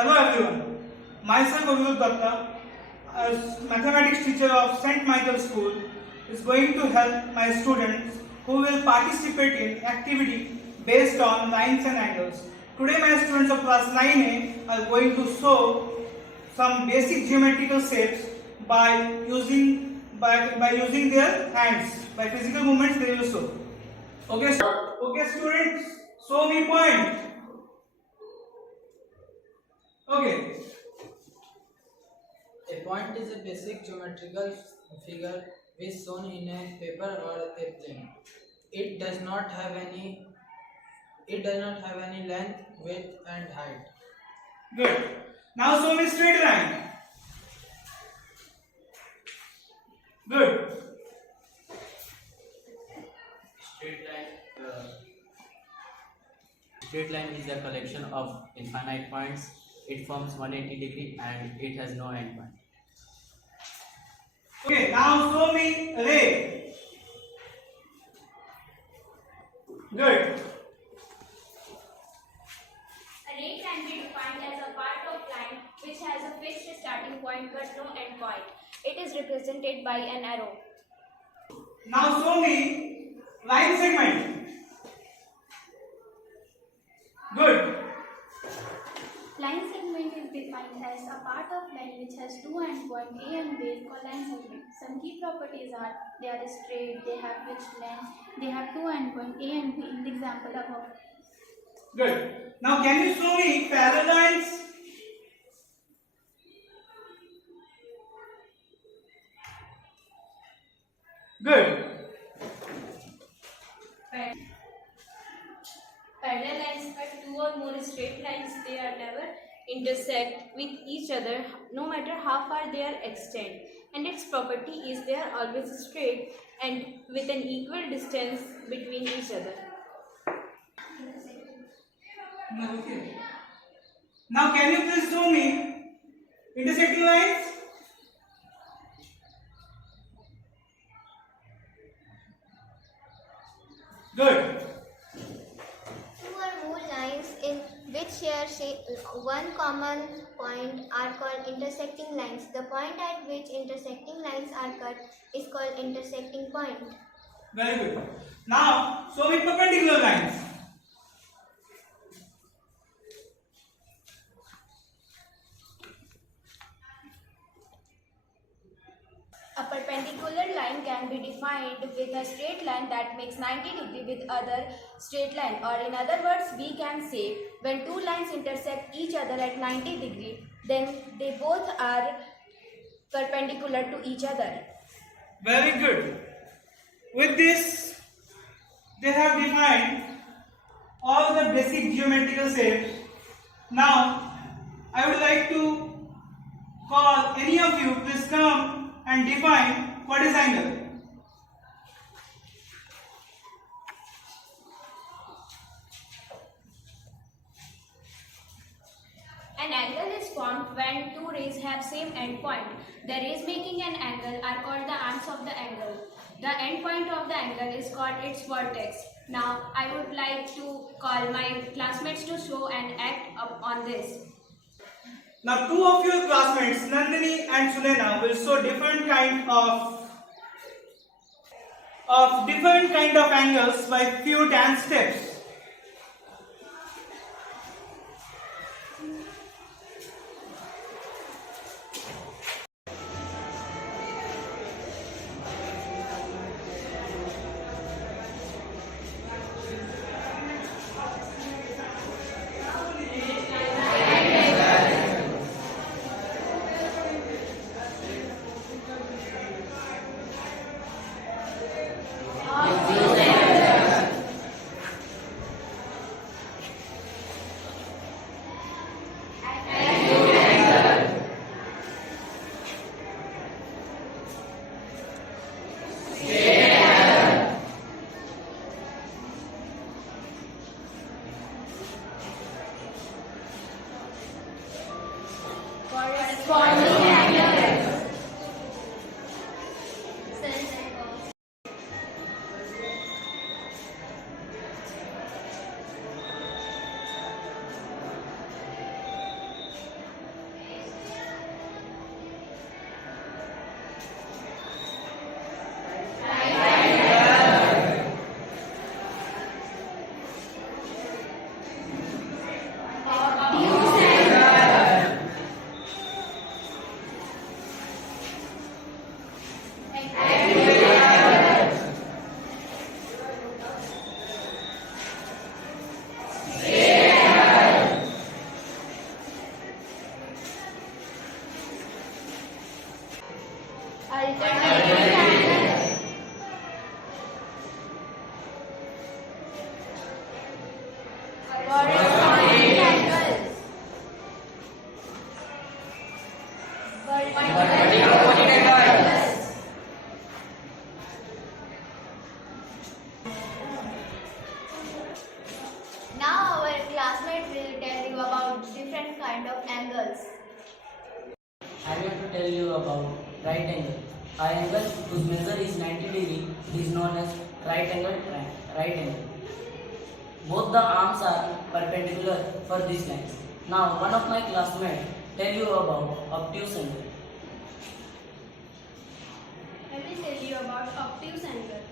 Hello everyone, myself Abhijit Datta, as mathematics teacher of St. Michael's School, is going to help my students who will participate in activity based on lines and angles. Today my students of class 9A are going to show some basic geometrical shapes by using their hands. By physical movements they will show. Okay students, show me point. Okay. A point is a basic geometrical figure which is shown in a paper or a plane. It does not have any length, width and height. Good. Now show me straight line. Good. Straight line is a collection of infinite points. It forms 180 degree and it has no endpoint. Okay, now show me ray. Good. A ray can be defined as a part of line which has a fixed starting point but no end point. It is represented by an arrow. Now show me line segment. Good. Line segment is defined as a part of line which has two endpoints A and B called line segment. Some key properties are they are straight, they have fixed length, they have two endpoints A and B in the example above. Good. Now can you show me parallel lines? Good. Parallel lines are two or more straight lines. They are never intersect with each other no matter how far they are extend, and its property is they are always straight and with an equal distance between each other. Okay. Now can you please show me intersecting lines? Good. Two or more lines in which share one common point are called intersecting lines. The point at which intersecting lines are cut is called intersecting point. Very good. Now show me perpendicular lines. A perpendicular line can be defined with a straight line that makes 90 degree with other straight line, or in other words we can say when two lines intersect each other at 90 degree then they both are perpendicular to each other. Very good. With this, they have defined all the basic geometrical shapes. Now, I would like to call any of you, please come and define what is angle. An angle is formed when two rays have same end point. The rays making an angle are called the arms of the angle. The end point of the angle is called its vertex. Now, I would like to call my classmates to show and act up on this. Now, two of your classmates, Nandini and Sunena, will show different kind of angles by few dance steps. Corresponding angles. Vertically opposite angles. Now our classmate will tell you about different kind of angles. I am going to tell you about right angle. An angle whose measure is 90 degree is known as right angle. Both the arms are perpendicular for these lines. Now one of my classmates tell you about obtuse angle. I will tell you about obtuse angle.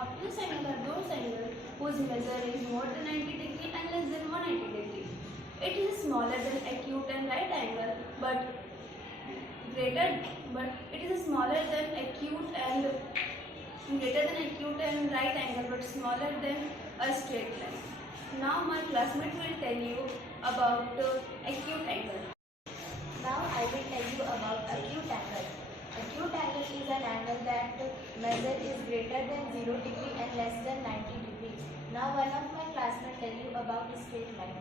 Obtuse angle are those angles whose measure is more than 90 degree and less than 180 degree. It is smaller than acute and right angle, but it is smaller than acute and greater than acute and right angle, but smaller than a straight line. Now my classmate will tell you about acute angle. Now I will tell you about acute angle. Acute angle is an angle that measure is greater than 0 degree and less than 90 degree. Now one of my classmates tell you about straight line.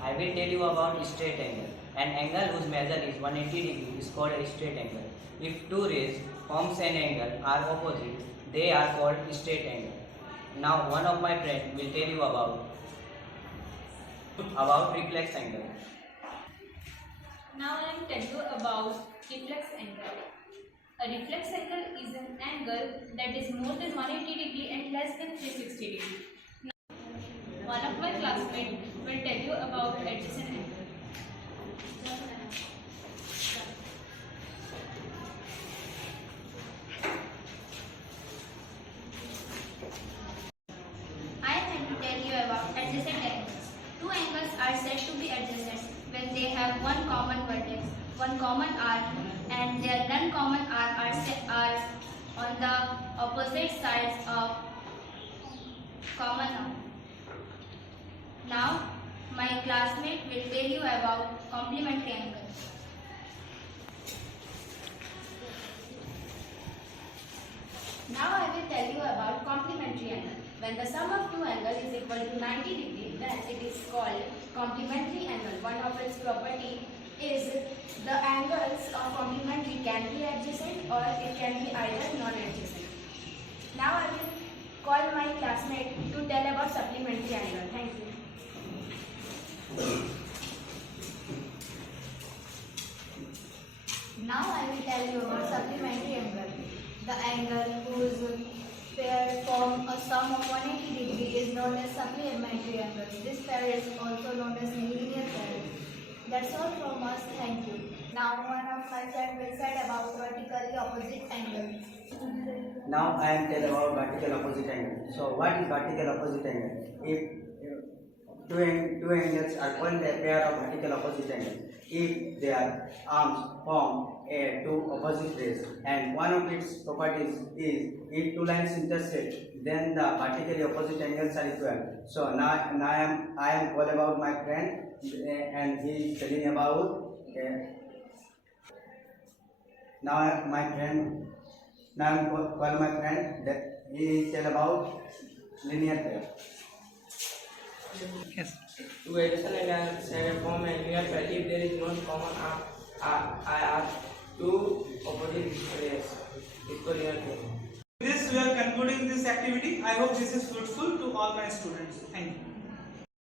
I will tell you about straight angle. An angle whose measure is 180 degree is called a straight angle. If two rays forms an angle are opposite, they are called straight angle. Now one of my friends will tell you about reflex angle. Now I will tell you about reflex angle. A reflex angle is an angle that is more than 180 degree and less than 360 degree. Now, one of my classmates will tell you about adjacent angle. I am going to tell you about adjacent angles. Two angles are said to be adjacent when they have one common vertex, one common arc, and their non-common arc are on the opposite sides of common arc. Now, my classmate will tell you about complementary angles. Now I will tell you about complementary angle. When the sum of two angles is equal to 90 degree, then it is called complementary angle. One of its property is the angles of complementary can be adjacent or it can be either non-adjacent. Now I will call my classmate to tell about supplementary angle. Thank you. Now I will tell you about supplementary angle. The angle whose pair form a sum of 180 degree is known as supplementary angle. This pair is also known as linear pair. That's all from us. Thank you. Now one of my friends will say about vertically opposite angles. Now I am tell about vertical opposite angle. So what is vertical opposite angle? If two angles are called a pair of vertical opposite angles, if their arms form two opposite rays and one of its properties is if two lines intersect, then the vertically opposite angles are equal. So now I am call about my friend and he is telling about now I'm call my friend that he is tell about linear pair. Yes. Two adjacent angles form a linear pair if there is no common arc. Two opposite rays is called linear pair. With this, we are concluding this activity. I hope this is fruitful to all my students. Thank you.